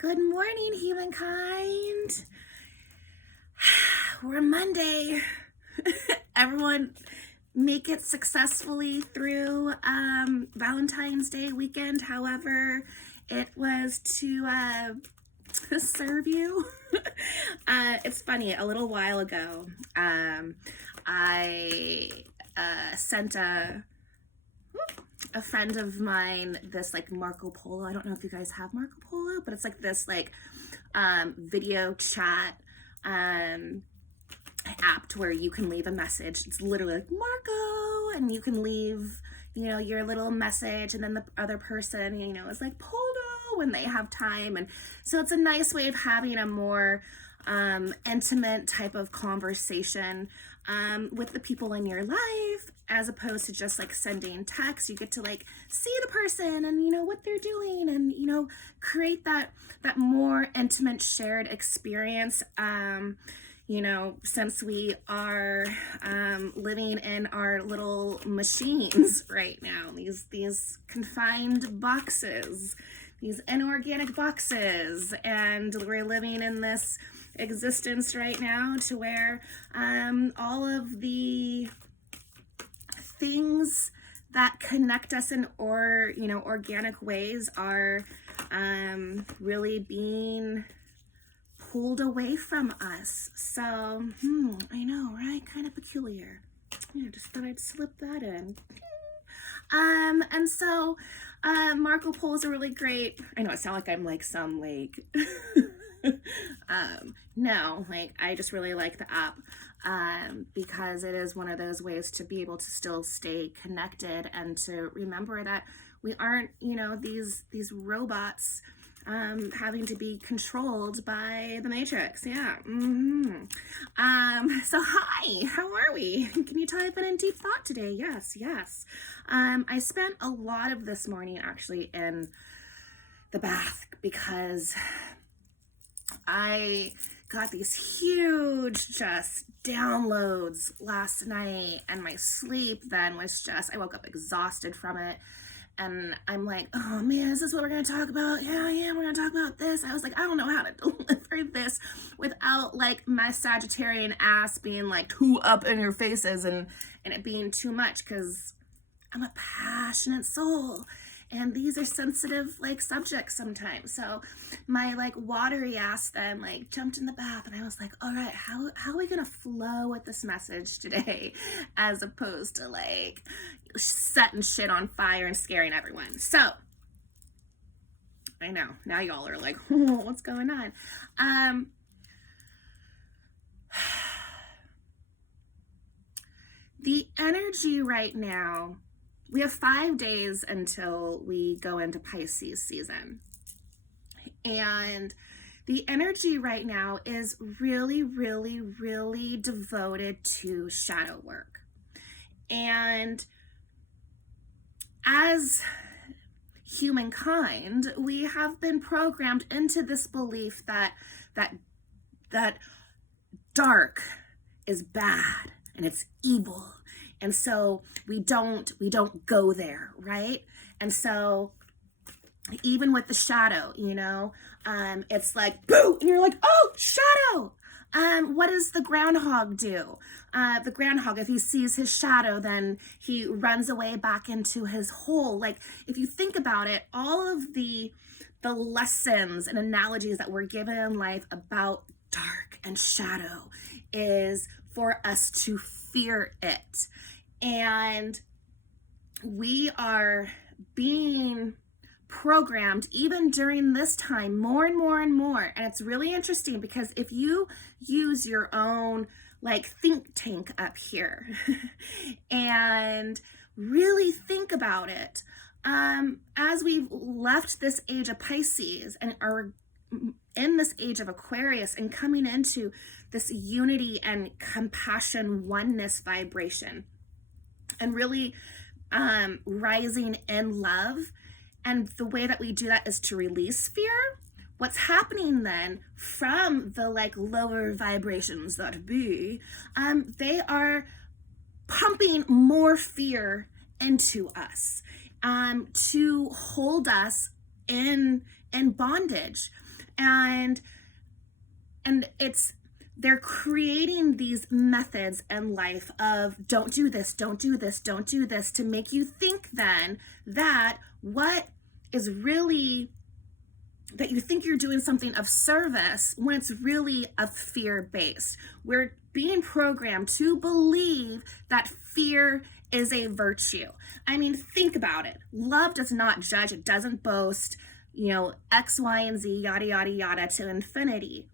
Good morning, humankind. We're Monday. Everyone make it successfully through Valentine's Day weekend, however it was to serve you. It's funny, a little while ago, I sent a friend of mine this like Marco Polo. I don't know if you guys have Marco Polo, but it's like this like video chat app to where you can leave a message. It's literally like Marco, and you can leave, your little message, and then the other person, is like Polo when they have time. And so it's a nice way of having a more intimate type of conversation with the people in your life, as opposed to just like sending texts. You get to like see the person and what they're doing, and create that more intimate shared experience. Since we are living in our little machines right now, these confined boxes, these inorganic boxes, and we're living in this existence right now to where all of the things that connect us in organic ways are really being pulled away from us. So I know, right? Kind of peculiar. Just thought I'd slip that in. And so Marco Polo is a really great, I know it sounds like I'm like some like no, like I just really like the app because it is one of those ways to be able to still stay connected and to remember that we aren't, these robots having to be controlled by the Matrix. Yeah. So hi, how are we? Can you tell I've been in deep thought today? Yes. I spent a lot of this morning actually in the bath because I got these huge just downloads last night, and my sleep then was just, I woke up exhausted from it. And I'm like, oh man, is this what we're going to talk about? Yeah, we're going to talk about this. I was like, I don't know how to deliver this without like my Sagittarian ass being like too up in your faces and it being too much, because I'm a passionate soul. And these are sensitive like subjects sometimes. So my like watery ass then like jumped in the bath, and I was like, all right, how are we gonna flow with this message today, as opposed to like setting shit on fire and scaring everyone. So I know now y'all are like, oh, what's going on? The energy right now, we have 5 days until we go into Pisces season. And the energy right now is really, really, really devoted to shadow work. And as humankind, we have been programmed into this belief that dark is bad and it's evil. And so we don't go there, right? And so even with the shadow, it's like, boo, and you're like, oh, shadow. What does the groundhog do? The groundhog, if he sees his shadow, then he runs away back into his hole. Like, if you think about it, all of the lessons and analogies that we're given in life about dark and shadow is for us to fear it. And we are being programmed even during this time more and more and more. And it's really interesting because if you use your own like think tank up here and really think about it, as we've left this age of Pisces and are in this age of Aquarius and coming into this unity and compassion oneness vibration, and really rising in love. And the way that we do that is to release fear. What's happening then from the like lower vibrations that be, they are pumping more fear into us to hold us in bondage. And they're creating these methods in life of don't do this, don't do this, don't do this, to make you think then that what is really, that you think you're doing something of service when it's really a fear-based. We're being programmed to believe that fear is a virtue. I mean, think about it. Love does not judge. It doesn't boast, X, Y, and Z, yada, yada, yada, to infinity.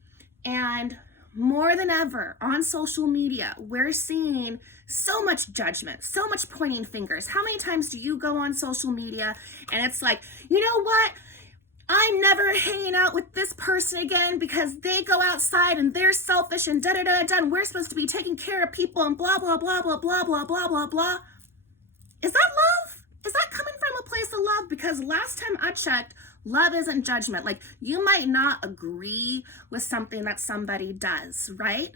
And more than ever on social media, we're seeing so much judgment, so much pointing fingers. How many times do you go on social media and it's like, you know what? I'm never hanging out with this person again because they go outside and they're selfish and da-da-da-da, and we're supposed to be taking care of people and blah, blah, blah, blah, blah, blah, blah, blah, blah. Is that love? Is that coming from a place of love? Because last time I checked, love isn't judgment. Like, you might not agree with something that somebody does, right?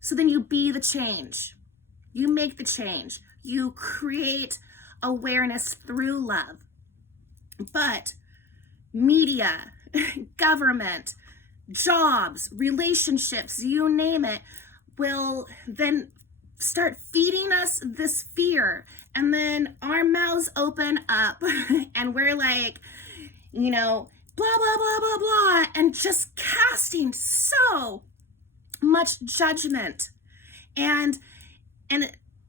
So then you be the change. You make the change. You create awareness through love. But media, government, jobs, relationships, you name it, will then start feeding us this fear. And then our mouths open up and we're like, blah, blah, blah, blah, blah, and just casting so much judgment. And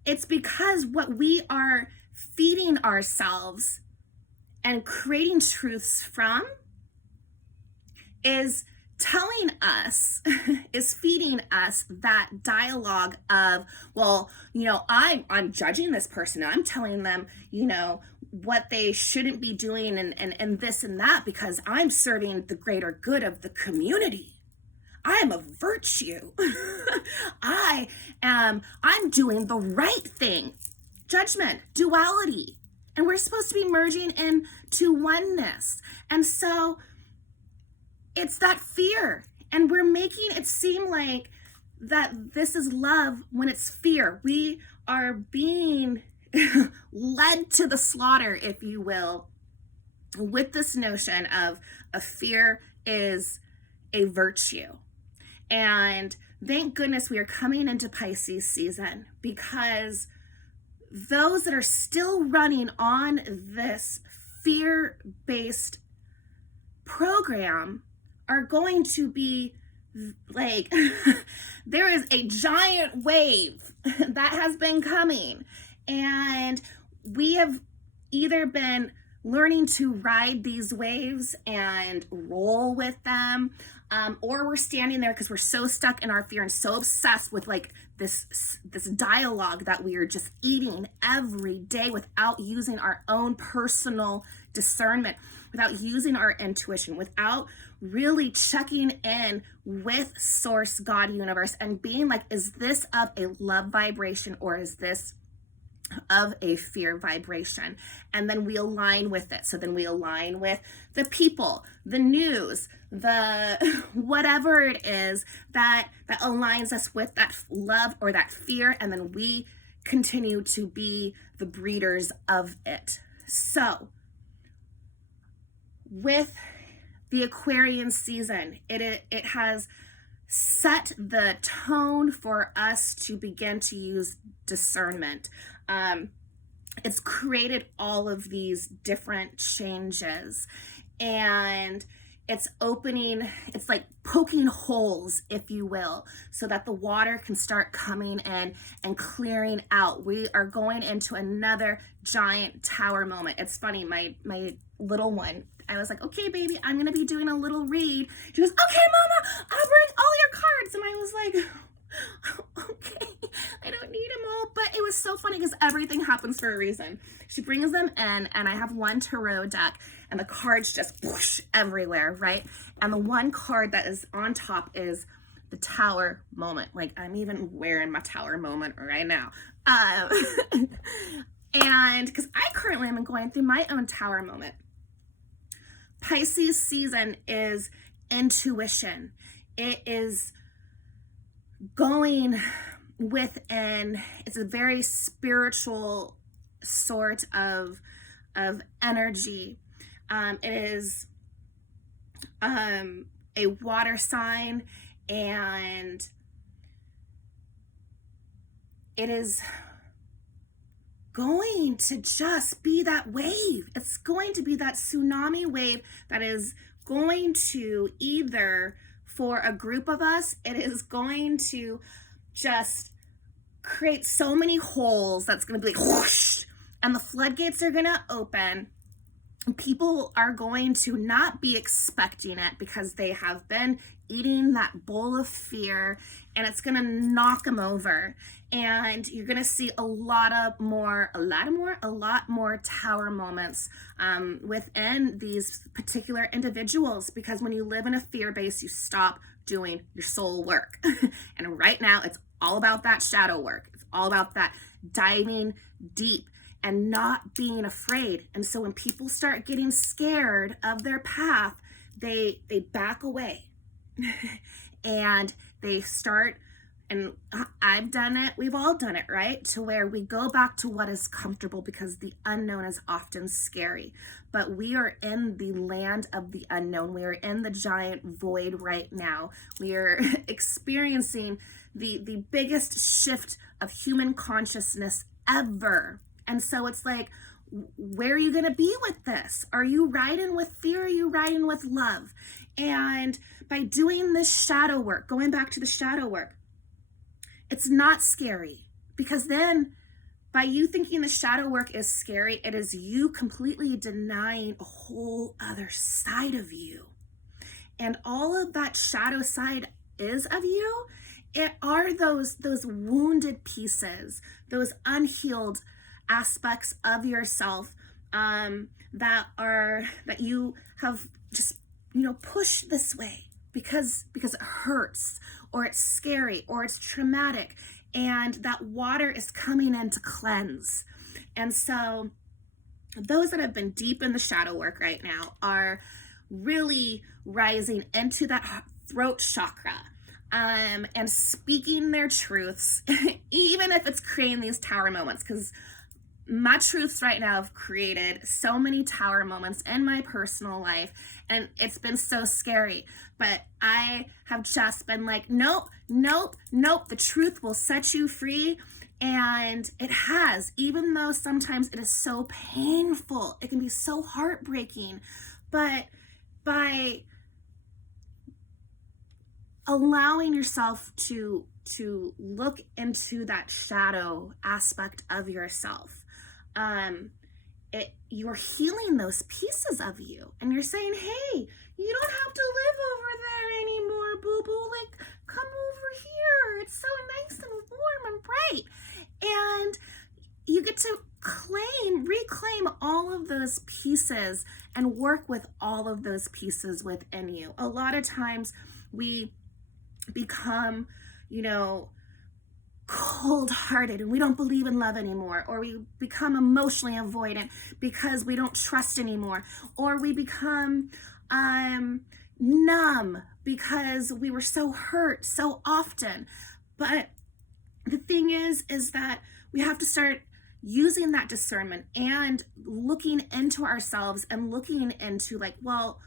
it's because what we are feeding ourselves and creating truths from is telling us, is feeding us that dialogue of, well, I'm judging this person. I'm telling them, what they shouldn't be doing and this and that because I'm serving the greater good of the community. I am a virtue. I'm doing the right thing. Judgment, duality. And we're supposed to be merging into oneness. And so it's that fear. And we're making it seem like that this is love when it's fear. We are being led to the slaughter, if you will, with this notion of a fear is a virtue. And thank goodness we are coming into Pisces season, because those that are still running on this fear-based program are going to be like, there is a giant wave that has been coming, and we have either been learning to ride these waves and roll with them, or we're standing there because we're so stuck in our fear and so obsessed with like this dialogue that we are just eating every day without using our own personal discernment, without using our intuition, without really checking in with source, God, universe, and being like, is this of a love vibration or is this of a fear vibration? And then we align with it. So then we align with the people, the news, the whatever it is that aligns us with that love or that fear, and then we continue to be the breeders of it. So with the Aquarian season, it has set the tone for us to begin to use discernment. It's created all of these different changes, and it's like poking holes, if you will, so that the water can start coming in and clearing out. We are going into another giant tower moment. It's funny, my little one, I was like, okay, baby, I'm going to be doing a little read. She goes, okay, Mama, I'll bring all your cards. And I was like, okay, I don't need them all. But it was so funny because everything happens for a reason. She brings them in, and I have one tarot deck, and the cards just whoosh everywhere, right? And the one card that is on top is the tower moment. Like, I'm even wearing my tower moment right now. And because I currently am going through my own tower moment. Pisces season is intuition. It is going within. It's a very spiritual sort of energy. It is a a water sign, and it is going to just be that wave. It's going to be that tsunami wave that is going to either, for a group of us, it is going to just create so many holes that's going to be like whoosh, and the floodgates are going to open. People are going to not be expecting it because they have been eating that bowl of fear, and it's going to knock them over. And you're going to see a lot more tower moments within these particular individuals, because when you live in a fear base, you stop doing your soul work. And right now it's all about that shadow work. It's all about that diving deep and not being afraid. And so when people start getting scared of their path, they back away. And they start, and I've done it, we've all done it, right? To where we go back to what is comfortable, because the unknown is often scary. But we are in the land of the unknown. We are in the giant void right now. We are experiencing the biggest shift of human consciousness ever. And so it's like, where are you going to be with this? Are you riding with fear? Or are you riding with love? And by doing this shadow work, going back to the shadow work, it's not scary, because then by you thinking the shadow work is scary, it is you completely denying a whole other side of you. And all of that shadow side is of you. It are those wounded pieces, those unhealed aspects of yourself that you have just pushed this way because it hurts, or it's scary, or it's traumatic, and that water is coming in to cleanse. And so those that have been deep in the shadow work right now are really rising into that throat chakra, and speaking their truths, even if it's creating these tower moments, because my truths right now have created so many tower moments in my personal life, and it's been so scary. But I have just been like, nope, the truth will set you free. And it has, even though sometimes it is so painful, it can be so heartbreaking. But by allowing yourself to look into that shadow aspect of yourself, you're healing those pieces of you, and you're saying, hey, you don't have to live over there anymore, boo-boo. Like, come over here. It's so nice and warm and bright. And you get to reclaim all of those pieces and work with all of those pieces within you. A lot of times we become, cold-hearted, and we don't believe in love anymore, or we become emotionally avoidant because we don't trust anymore, or we become numb because we were so hurt so often. But the thing is that we have to start using that discernment and looking into ourselves and looking into, like, well,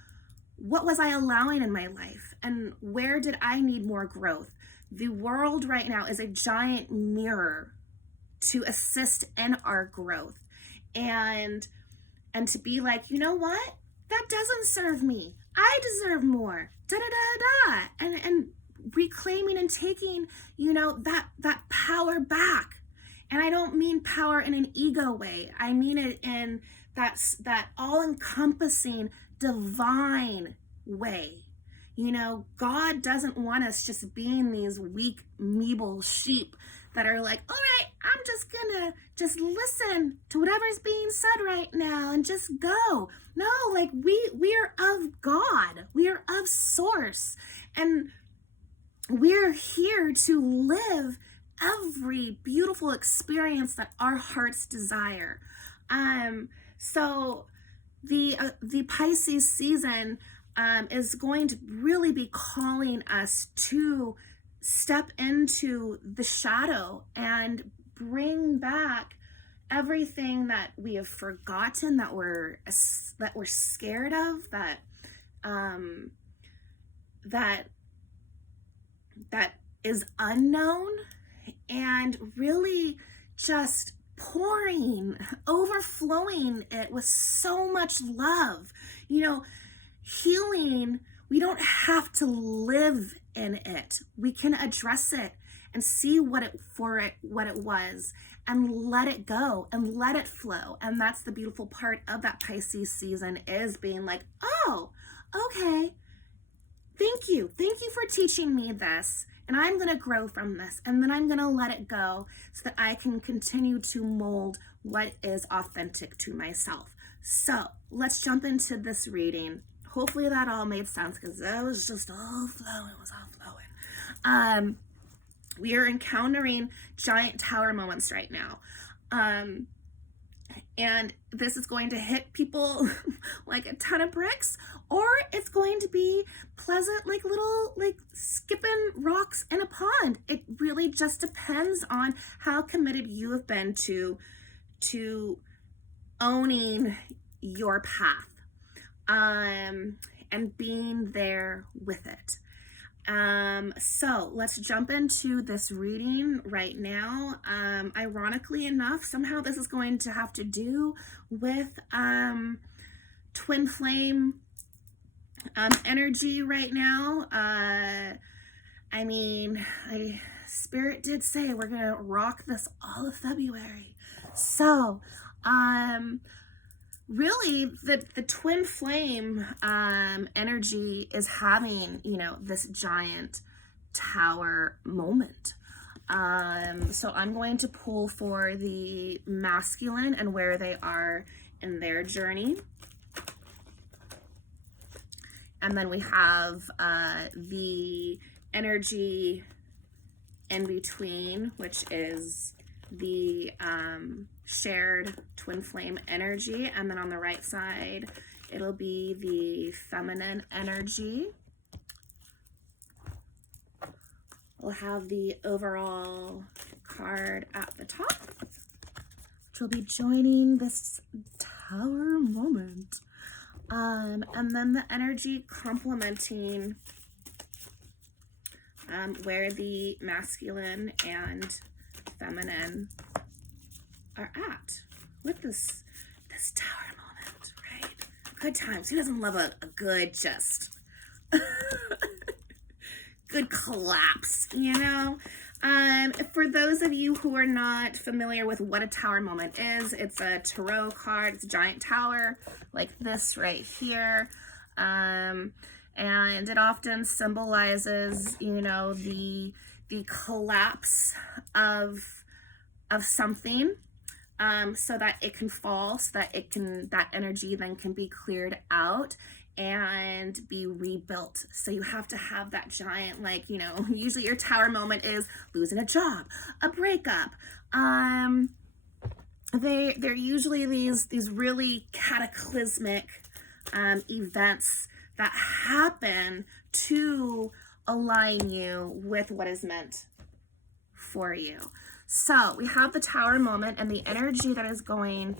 what was I allowing in my life, and where did I need more growth? The world right now is a giant mirror to assist in our growth, and to be like, you know what? That doesn't serve me. I deserve more. And reclaiming and taking, that power back. And I don't mean power in an ego way. I mean it in that all-encompassing divine way. God doesn't want us just being these weak, meeble sheep that are like, all right, I'm just gonna listen to whatever's being said right now and just go. No, like we are of God. We are of Source. And we're here to live every beautiful experience that our hearts desire. So the Pisces season is going to really be calling us to step into the shadow and bring back everything that we have forgotten, that we're scared of, that that is unknown, and really just pouring, overflowing it with so much love. Healing, we don't have to live in it. We can address it and see what it was, and let it go and let it flow. And that's the beautiful part of that Pisces season, is being like, oh, okay, thank you for teaching me this, and I'm going to grow from this, and then I'm going to let it go so that I can continue to mold what is authentic to myself. So let's jump into this reading. Hopefully that all made sense, because that was just all flowing. It was all flowing. We are encountering giant tower moments right now. And this is going to hit people like a ton of bricks, or it's going to be pleasant, like little, like skipping rocks in a pond. It really just depends on how committed you have been to owning your path, and being there with it. So let's jump into this reading right now. Ironically enough, somehow this is going to have to do with twin flame energy right now. Spirit did say we're gonna rock this all of February. So really the twin flame energy is having, this giant tower moment. So I'm going to pull for the masculine and where they are in their journey. And then we have the energy in between, which is the shared twin flame energy. And then on the right side, it'll be the feminine energy. We'll have the overall card at the top, which will be joining this tower moment. And then the energy complementing where the masculine and feminine are at with this tower moment, right? Good times. Who doesn't love a good just good collapse, For those of you who are not familiar with what a tower moment is, it's a tarot card. It's a giant tower like this right here. And it often symbolizes, the collapse of something, so that it can fall, so that that energy then can be cleared out and be rebuilt. So you have to have that giant, usually your tower moment is losing a job, a breakup. They're usually these really cataclysmic events that happen to align you with what is meant for you. So we have the tower moment, and the energy that is going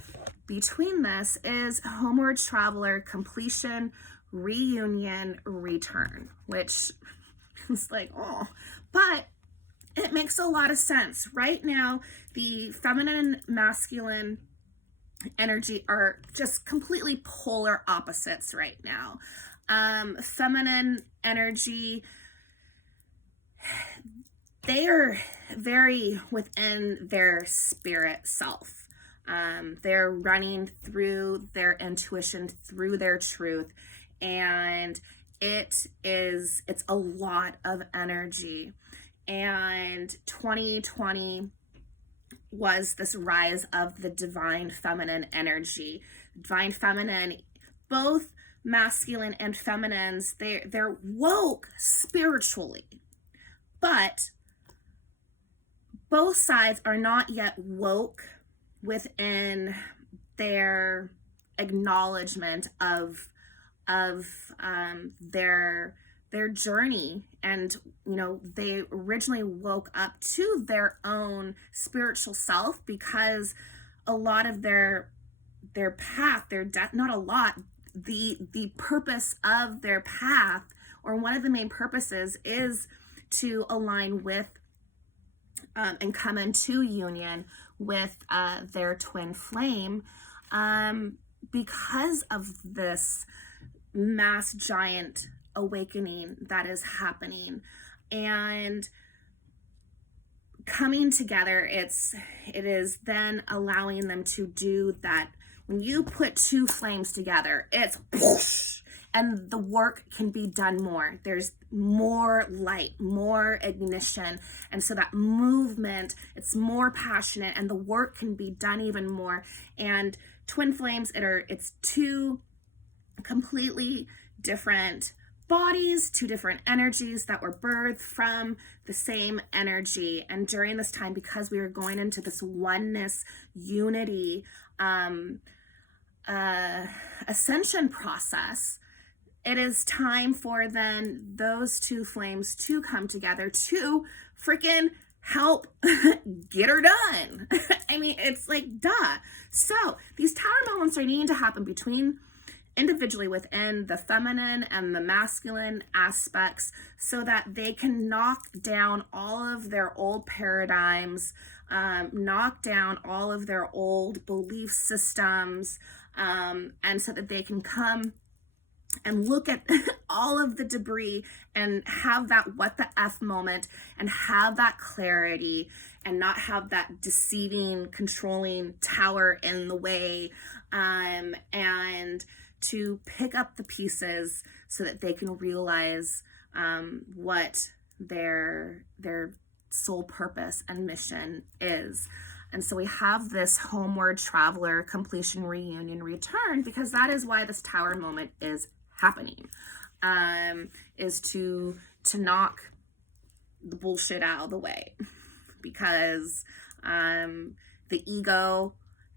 between this is homeward traveler, completion, reunion, return, which is like, oh, but it makes a lot of sense. Right now, the feminine and masculine energy are just completely polar opposites right now. Feminine energy, they are very within their spirit self. They're running through their intuition, through their truth, and it's a lot of energy. And 2020 was this rise of the divine feminine energy. Divine feminine, both masculine and feminines, they're woke spiritually, but both sides are not yet woke within their acknowledgement of their journey. And they originally woke up to their own spiritual self, because a lot of their path, not a lot, the purpose of their path or one of the main purposes is to align with and come into union with their twin flame, because of this mass giant awakening that is happening. And coming together, it is then allowing them to do that. When you put two flames together, it's whoosh, and the work can be done more. There's more light, more ignition. And so that movement, it's more passionate, and the work can be done even more. And twin flames, it's two completely different bodies, two different energies that were birthed from the same energy. And during this time, because we are going into this oneness, unity, ascension process, it is time for then those two flames to come together to freaking help get her done. I mean, it's like, duh. So these tower moments are needing to happen between individually within the feminine and the masculine aspects, so that they can knock down all of their old paradigms, knock down all of their old belief systems, and so that they can come and look at all of the debris and have that what the F moment, and have that clarity, and not have that deceiving, controlling tower in the way, and to pick up the pieces so that they can realize what their soul purpose and mission is. And so we have this homeward traveler, completion, reunion, return, because that is why this tower moment is happening, is to knock the bullshit out of the way, because the ego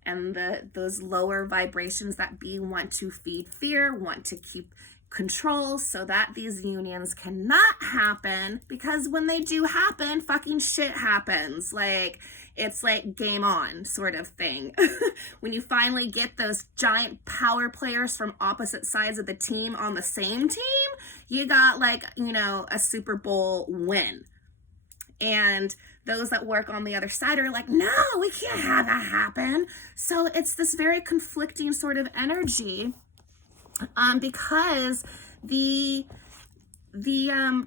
and those lower vibrations that want to feed fear, want to keep control, so that these unions cannot happen, because when they do happen, fucking shit happens. Like, it's like game on sort of thing. When you finally get those giant power players from opposite sides of the team on the same team, you got like, a Super Bowl win. And those that work on the other side are like, no, we can't have that happen. So it's this very conflicting sort of energy, because the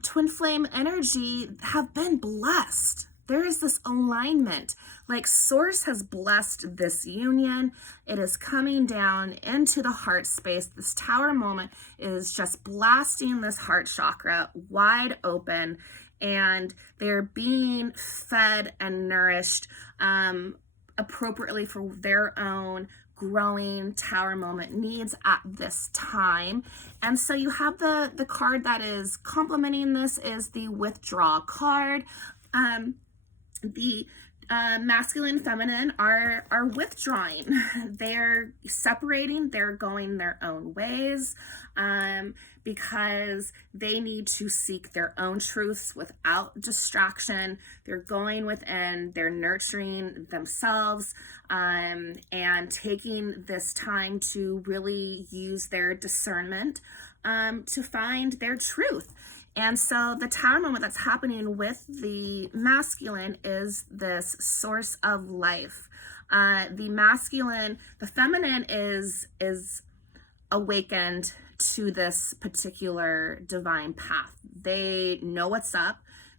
twin flame energy have been blessed. There is this alignment, like source has blessed this union. It is coming down into the heart space. This tower moment is just blasting this heart chakra wide open, and they're being fed and nourished appropriately for their own growing tower moment needs at this time. And so you have the card that is complementing this is the withdraw card. The masculine, feminine are withdrawing. They're separating. They're going their own ways, because they need to seek their own truths without distraction. They're going within. They're nurturing themselves, and taking this time to really use their discernment, to find their truth. And so the tower moment that's happening with the masculine is this source of life. The feminine is awakened to this particular divine path. They know what's up.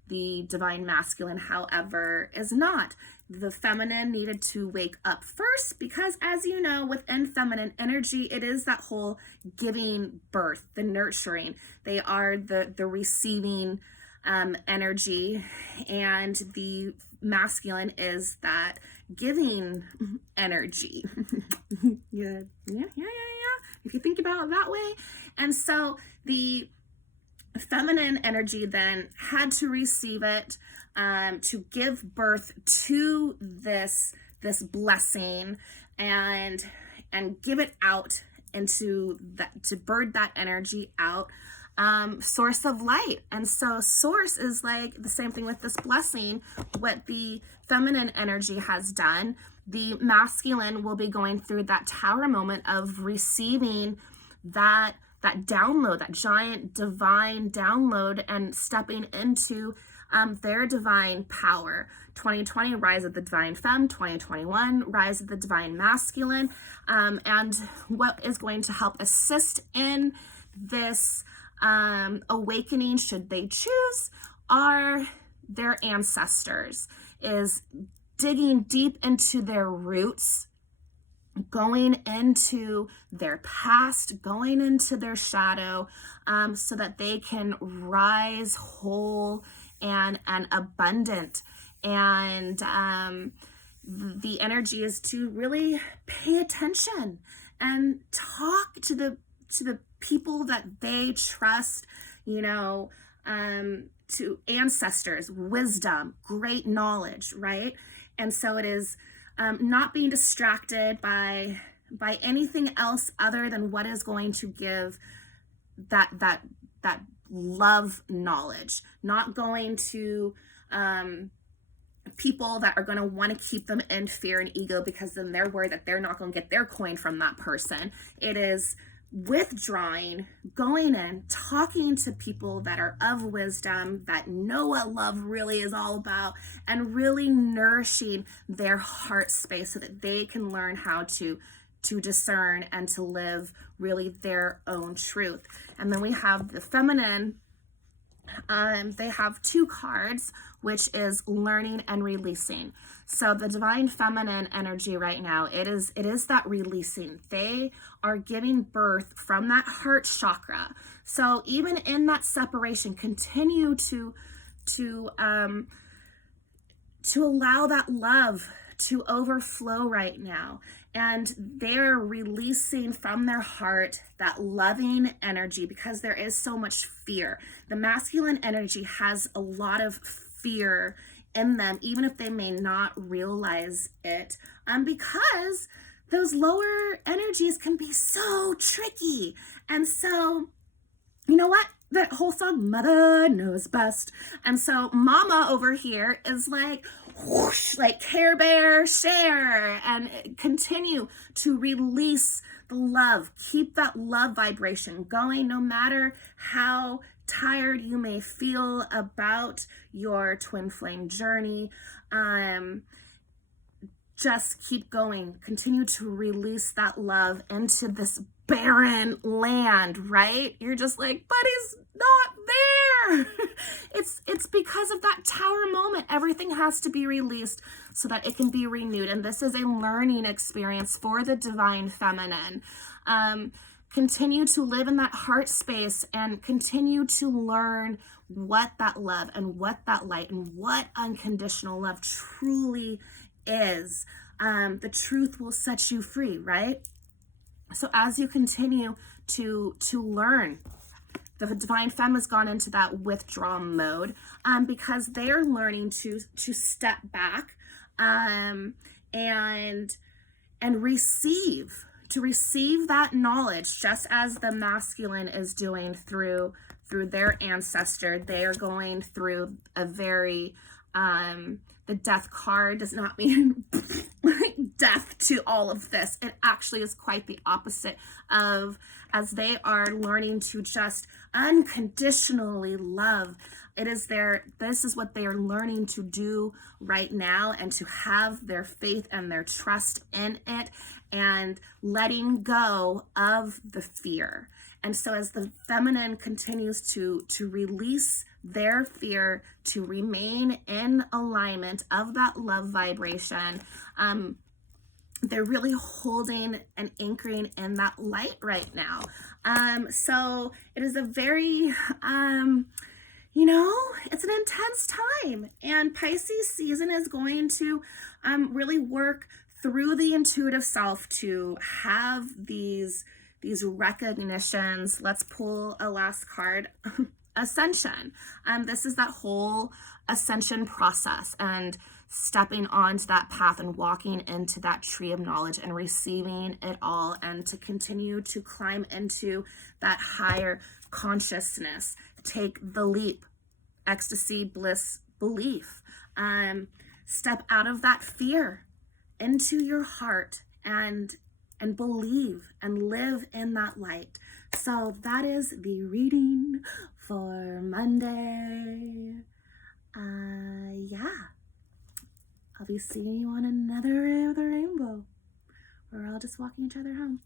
The divine masculine, however, is not. The feminine needed to wake up first, because as you know, within feminine energy, it is that whole giving birth, the nurturing. They are the receiving energy, and the masculine is that giving energy. Yeah. If you think about it that way. And so the feminine energy then had to receive it, to give birth to this blessing, and give it out into that, to bird that energy out, source of light. And so source is like the same thing with this blessing. What the feminine energy has done, the masculine will be going through that tower moment of receiving that download, that giant divine download, and stepping into their divine power. 2020, rise of the divine femme. 2021, rise of the divine masculine. And what is going to help assist in this awakening, should they choose, are their ancestors, is digging deep into their roots, going into their past, going into their shadow, so that they can rise whole and abundant. And the energy is to really pay attention and talk to the people that they trust, to ancestors, wisdom, great knowledge, right? And so it is not being distracted by anything else other than what is going to give that love knowledge, not going to people that are going to want to keep them in fear and ego, because then they're worried that they're not going to get their coin from that person. It is withdrawing, going in, talking to people that are of wisdom, that know what love really is all about, and really nourishing their heart space so that they can learn how to discern and to live really their own truth. And then we have the feminine. They have 2 cards, which is learning and releasing. So the divine feminine energy right now, it is that releasing. They are giving birth from that heart chakra. So even in that separation, continue to allow that love to overflow right now. And they're releasing from their heart that loving energy, because there is so much fear. The masculine energy has a lot of fear in them, even if they may not realize it, because those lower energies can be so tricky. And so, you know what? That whole song, Mother Knows Best. And so Mama over here is like, whoosh, like Care Bear, share, and continue to release the love. Keep that love vibration going, no matter how tired you may feel about your twin flame journey. Just keep going. Continue to release that love into this barren land, right? You're just like, but he's not there. It's because of that tower moment. Everything has to be released so that it can be renewed. And this is a learning experience for the divine feminine. Continue to live in that heart space and continue to learn what that love and what that light and what unconditional love truly is. The truth will set you free, right? So as you continue to learn, the divine femme has gone into that withdrawal mode, because they are learning to step back, and receive that knowledge, just as the masculine is doing through their ancestor. They are going through a very the death card does not mean death to all of this. It actually is quite the opposite of, as they are learning to just unconditionally love. This is what they are learning to do right now, and to have their faith and their trust in it, and letting go of the fear. And so as the feminine continues to release their fear, to remain in alignment of that love vibration, they're really holding and anchoring in that light right now. So it is a very, it's an intense time, and Pisces season is going to really work through the intuitive self to have these recognitions. Let's pull a last card. Ascension. This is that whole ascension process, and stepping onto that path and walking into that tree of knowledge and receiving it all, and to continue to climb into that higher consciousness. Take the leap, ecstasy, bliss, belief. Step out of that fear into your heart, and and believe and live in that light. So that is the reading for Monday. Yeah, I'll be seeing you on another ray of the rainbow. We're all just walking each other home.